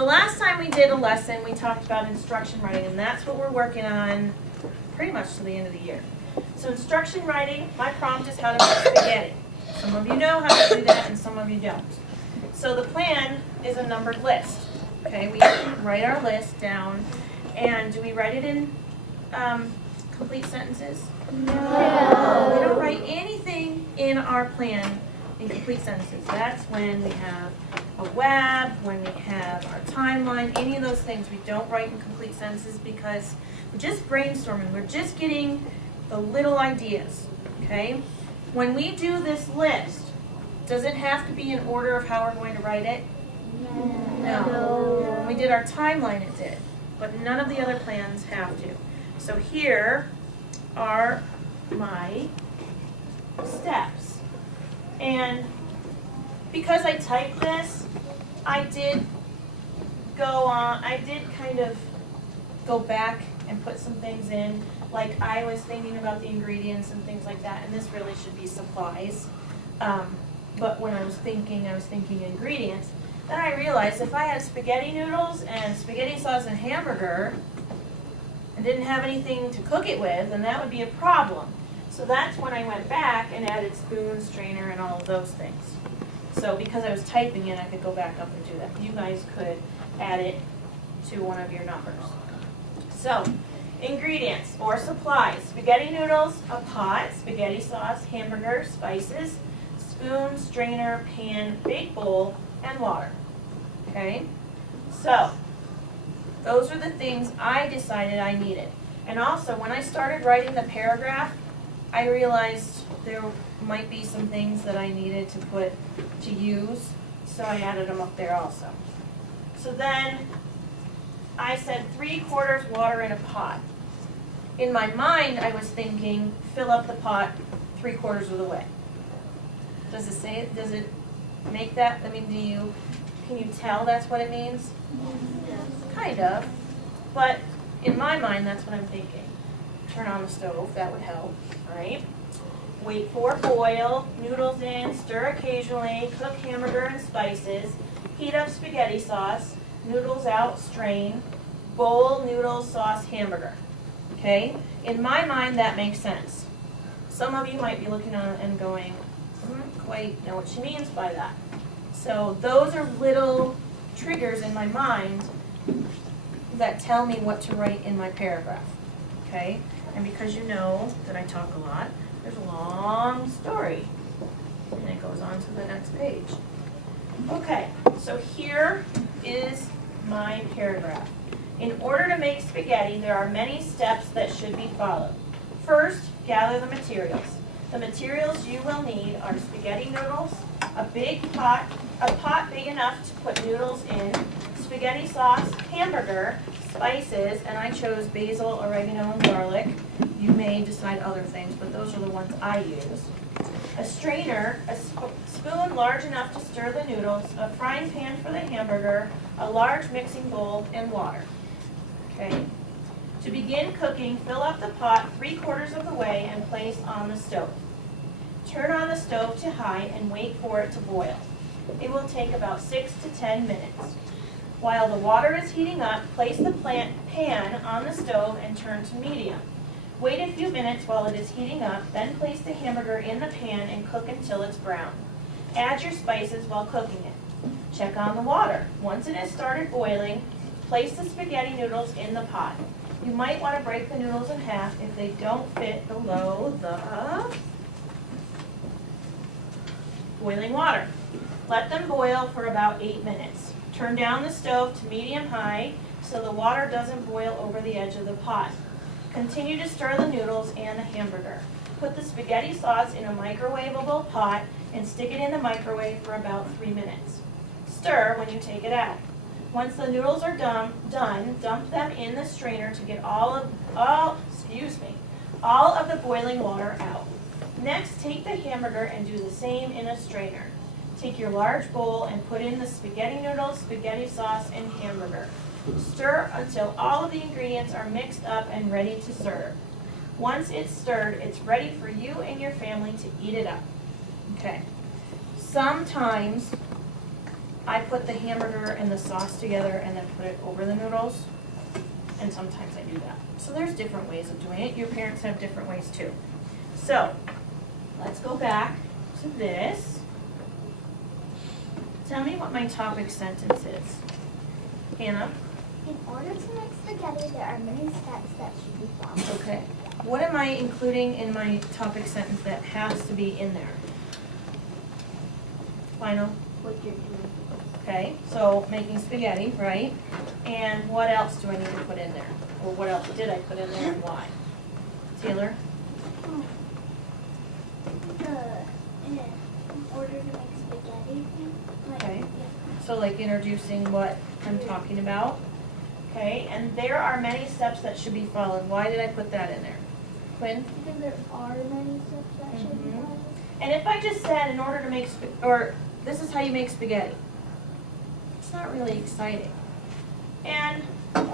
The last time we did a lesson, we talked about instruction writing, and that's what we're working on pretty much to the end of the year. So instruction writing, my prompt is how to make spaghetti. Some of you know how to do that, and some of you don't. So the plan is a numbered list. Okay, we write our list down, and do we write it in complete sentences? No. We don't write anything in our plan in complete sentences. That's when we have a web, when we have our timeline, any of those things we don't write in complete sentences because we're just brainstorming. We're just getting the little ideas, okay? When we do this list, does it have to be in order of how we're going to write it? No. When we did our timeline, it did, but none of the other plans have to. So here are my steps. And because I typed this, I did kind of go back and put some things in. Like I was thinking about the ingredients and things like that, and this really should be supplies. But when I was thinking ingredients. Then I realized if I had spaghetti noodles and spaghetti sauce and hamburger and didn't have anything to cook it with, then that would be a problem. So that's when I went back and added spoon, strainer, and all of those things. So because I was typing it, I could go back up and do that. You guys could add it to one of your numbers. So, ingredients or supplies. Spaghetti noodles, a pot, spaghetti sauce, hamburger, spices, spoon, strainer, pan, big bowl, and water. Okay? So, those are the things I decided I needed. And also, when I started writing the paragraph, I realized there might be some things that I needed to use, so I added them up there also. So then, I said 3/4 water in a pot. In my mind, I was thinking, fill up the pot 3/4 of the way. Does it make that, can you tell that's what it means? Kind of, but in my mind, that's what I'm thinking. Turn on the stove, that would help, right? Wait for boil, noodles in, stir occasionally, cook hamburger and spices, heat up spaghetti sauce, noodles out, strain, bowl, noodles, sauce, hamburger. Okay? In my mind, that makes sense. Some of you might be looking on it and going, I don't quite know what she means by that. So those are little triggers in my mind that tell me what to write in my paragraph. Okay? And because you know that I talk a lot, there's a long story. And it goes on to the next page. Okay, so here is my paragraph. In order to make spaghetti, there are many steps that should be followed. First, gather the materials. The materials you will need are spaghetti noodles, a pot big enough to put noodles in, spaghetti sauce, hamburger, spices, and I chose basil, oregano, and garlic. You may decide other things, but those are the ones I use. A strainer, a spoon large enough to stir the noodles, a frying pan for the hamburger, a large mixing bowl, and water. Okay. To begin cooking, fill up the pot 3/4 of the way and place on the stove. Turn on the stove to high and wait for it to boil. It will take about 6 to 10 minutes. While the water is heating up, place the pan on the stove and turn to medium. Wait a few minutes while it is heating up, then place the hamburger in the pan and cook until it's brown. Add your spices while cooking it. Check on the water. Once it has started boiling, place the spaghetti noodles in the pot. You might want to break the noodles in half if they don't fit below the boiling water. Let them boil for about 8 minutes. Turn down the stove to medium-high so the water doesn't boil over the edge of the pot. Continue to stir the noodles and the hamburger. Put the spaghetti sauce in a microwavable pot and stick it in the microwave for about 3 minutes. Stir when you take it out. Once the noodles are done, dump them in the strainer to get all of the boiling water out. Next, take the hamburger and do the same in a strainer. Take your large bowl and put in the spaghetti noodles, spaghetti sauce, and hamburger. Stir until all of the ingredients are mixed up and ready to serve. Once it's stirred, it's ready for you and your family to eat it up. Okay. Sometimes I put the hamburger and the sauce together and then put it over the noodles. And sometimes I do that. So there's different ways of doing it. Your parents have different ways too. So, let's go back to this. Tell me what my topic sentence is. Hannah? In order to make spaghetti, there are many steps that should be followed. Okay. What am I including in my topic sentence that has to be in there? Final? What you're doing. Okay, so making spaghetti, right? And what else do I need to put in there? Or what else did I put in there and why? Taylor? In order to make spaghetti, like, Okay. yeah. So like introducing what I'm talking about. Okay, and there are many steps that should be followed. Why did I put that in there? Quinn? Because there are many steps that should be Mhm. followed. And if I just said in order to make, or this is how you make spaghetti, it's not really exciting. And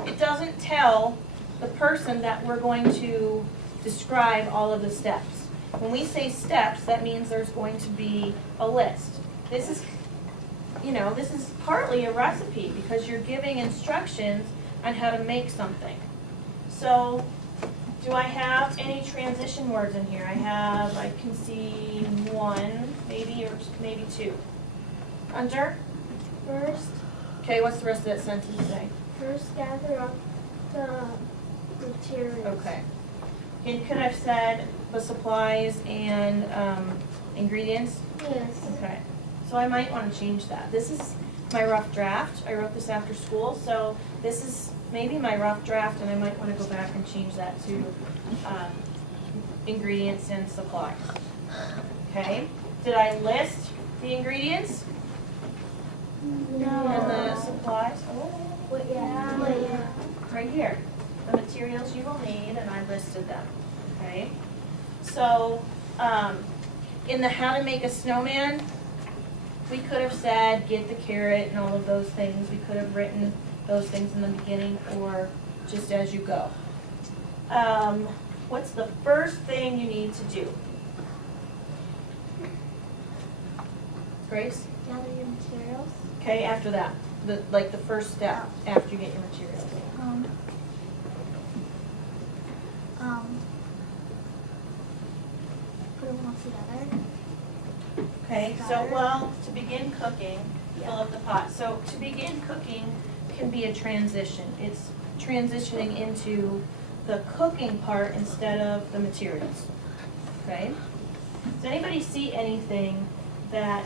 it doesn't tell the person that we're going to describe all of the steps. When we say steps, that means there's going to be a list. This is, this is partly a recipe because you're giving instructions on how to make something. So, do I have any transition words in here? I can see one, maybe, or maybe two. Hunter? First, Okay, what's the rest of that sentence say? gather up the materials. Okay. And could I have said the supplies and ingredients? Yes. Okay. So I might want to change that. This is my rough draft. I wrote this after school, so this is maybe my rough draft, and I might want to go back and change that to ingredients and supplies. Okay. Did I list the ingredients No. and the supplies? Oh. What, yeah. Right here, the materials you will need, and I listed them, okay? So, in the how to make a snowman, we could have said, get the carrot and all of those things. We could have written those things in the beginning or just as you go. What's the first thing you need to do? Grace? Gather your materials. Okay, after that, the first step after you get your materials. Put them all together. Okay, so, well, to begin cooking, fill up the pot. So to begin cooking can be a transition. It's transitioning into the cooking part instead of the materials, okay? Does anybody see anything that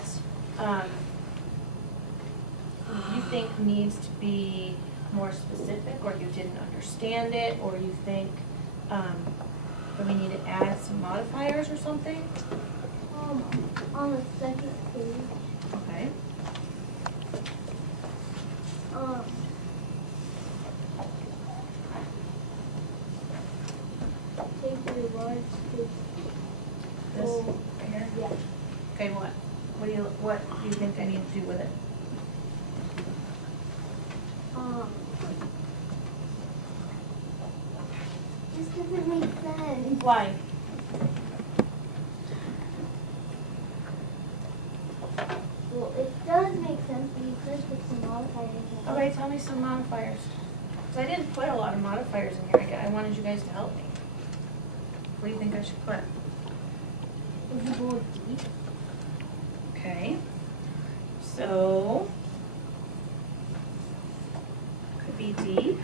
you think needs to be more specific, or you didn't understand it, or you think that we need to add some modifiers or something? On the second page, Okay. take the large scoop. This right here? Yeah. Okay, what do you think I need to do with it? This doesn't make sense. Why? Well, it does make sense, but you could put some modifiers in it. Okay, tell me some modifiers. 'Cause I didn't put a lot of modifiers in here. I wanted you guys to help me. What do you think I should put? Would you go deep? Okay. So, could be deep.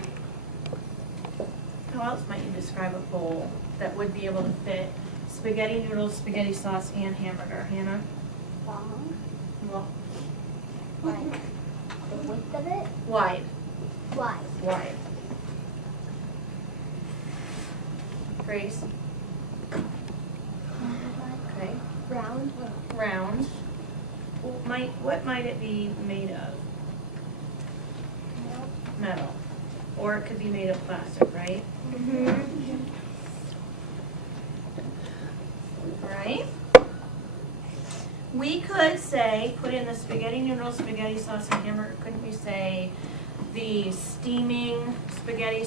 How else might you describe a bowl that would be able to fit spaghetti noodles, spaghetti sauce, and hamburger? Hannah? Long. Well, Like the width of it? wide. Wide. Wide. Grace? Okay. Round. Round. What might it be made of? Metal. Or it could be made of plastic, right? Mm-hmm. Right? We could say, put in the spaghetti noodles, spaghetti sauce, and hamburger. Couldn't we say the steaming spaghetti